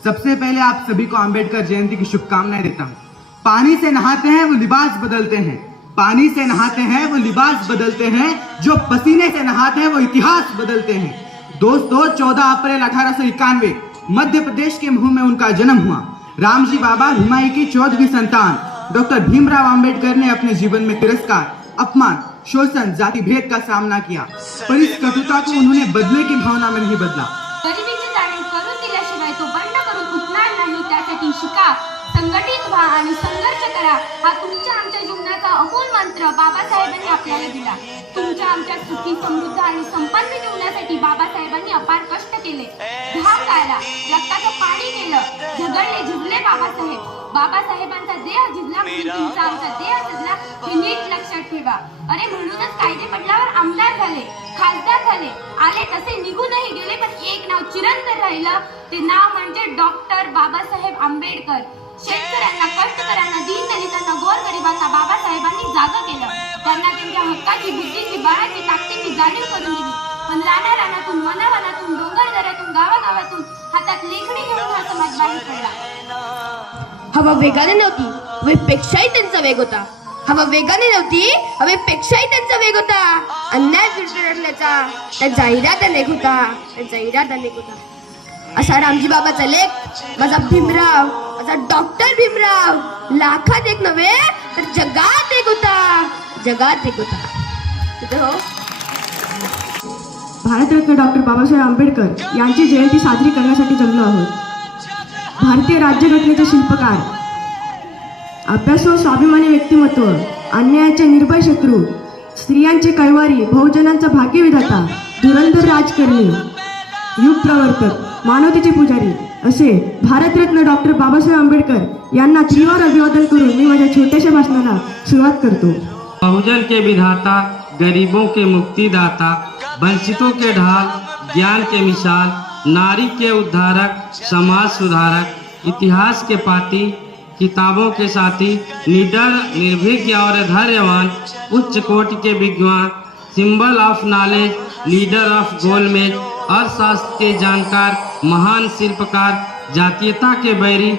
सबसे पहले आप सभी को अंबेडकर जयंती की शुभकामनाएं देता हूँ। पानी से नहाते हैं वो लिबास बदलते हैं, पानी से नहाते हैं वो लिबास बदलते हैं, जो पसीने से नहाते हैं वो इतिहास बदलते हैं। दोस्तों, 14 अप्रैल 1891 मध्य प्रदेश के महू में उनका जन्म हुआ। रामजी बाबा भीमाई की 14वीं संतान डॉक्टर भीमराव अंबेडकर ने अपने जीवन में तिरस्कार, अपमान, शोषण, जाति भेद का सामना किया, पर इस कटुता को उन्होंने बदले की भावना में नहीं बदला। गरिबीची जाणीव करून दिल्याशिवाय तो बंड करून उठणार नाही। त्यासाठी शिका, संघटित व्हा आणि संघर्ष करा। हा तुमच्या आमच्या जीवनाचा अमोल मंत्र बाबासाहेबांनी आपल्याला दिला। तुमच्या आमच्या सुखी, समृद्ध आणि संपन्न जीवनासाठी बाबासाहेबांनी अपार कष्ट केले, घाम गाळला, रक्ताचं पाणी केलं, झगडले, झिजले बाबासाहेब। बाबासाहेबांचा देह झिजला म्हणून तुमचा आमचा देह झिजला, हे नीट लक्षात ठेवा। अरे म्हणूनच कायदे पडल्यावर आमदार झाले, खासदार झाले, आले तसे निघूनही गेले, पण एक नाव चिरंतन राहिलं, ते नाव म्हणजे डॉक्टर बाबासाहेब आंबेडकर। शेतकऱ्यांना, कष्टकऱ्यांना, दीनदलितांना, गोरगरिबांना बाबासाहेबांनी जागा केलं। त्यांना त्यांच्या हक्काची, बुद्धीची, बळाची, ताकदीची जाणीव करून दिली। पण रानारानातून, वनावनातून, डोंगरदऱ्यातून, गावागावातून हातात लेखणी घेऊन हा समाज बाहेर पडला। हवा वेगाने नव्हती, हवेपेक्षाही त्यांचा वेग होता। हवा वेगाने नव्हती, हवेपेक्षाही त्यांचा वेग होता। अन्याय विरुद्ध लढण्याचा त्यांचा इरादा नेक होता, त्यांचा इरादा नेक होता। असा रामजी बाबाचा लेख माझा भीमराव, माझा डॉक्टर भीमराव लाखात एक नव्हे तर जगात एक होता, जगात एक होता। मित्रहो, भारतरत्न डॉक्टर बाबासाहेब आंबेडकर यांची जयंती साजरी करण्यासाठी जमलो आहोत। भारतीय राज्यघटनेचे शिल्पकार, अभ्यासू, स्वाभिमानी व्यक्तिमत्व, अन्यायाचे निर्भय शत्रू, स्त्रियांचे कैवारी, बहुजनांचा भाग्यविधाता, धुरंधर राजकारणी, युग प्रवर्तक, मानवतेचे पुजारी असे भारतरत्न डॉक्टर बाबासाहेब आंबेडकर यांना त्रिवार अभिवादन करून मी माझ्या छोट्याशा भाषणाला सुरुवात करतो। बहुजन के विधाता, गरीबों के मुक्तिदाता, वंचितों के ढाल, ज्ञान के मिसाल, नारी के उद्धारक, समाज सुधारक, इतिहास के पाती, किताबों के साथी, निडर, निर्भीक और धैर्यवान, उच्च कोटि के विद्वान, symbol of knowledge, leader of गोलमेज, अर्थशास्त्र के जानकार, महान शिल्पकार, जातीयता के बैरी,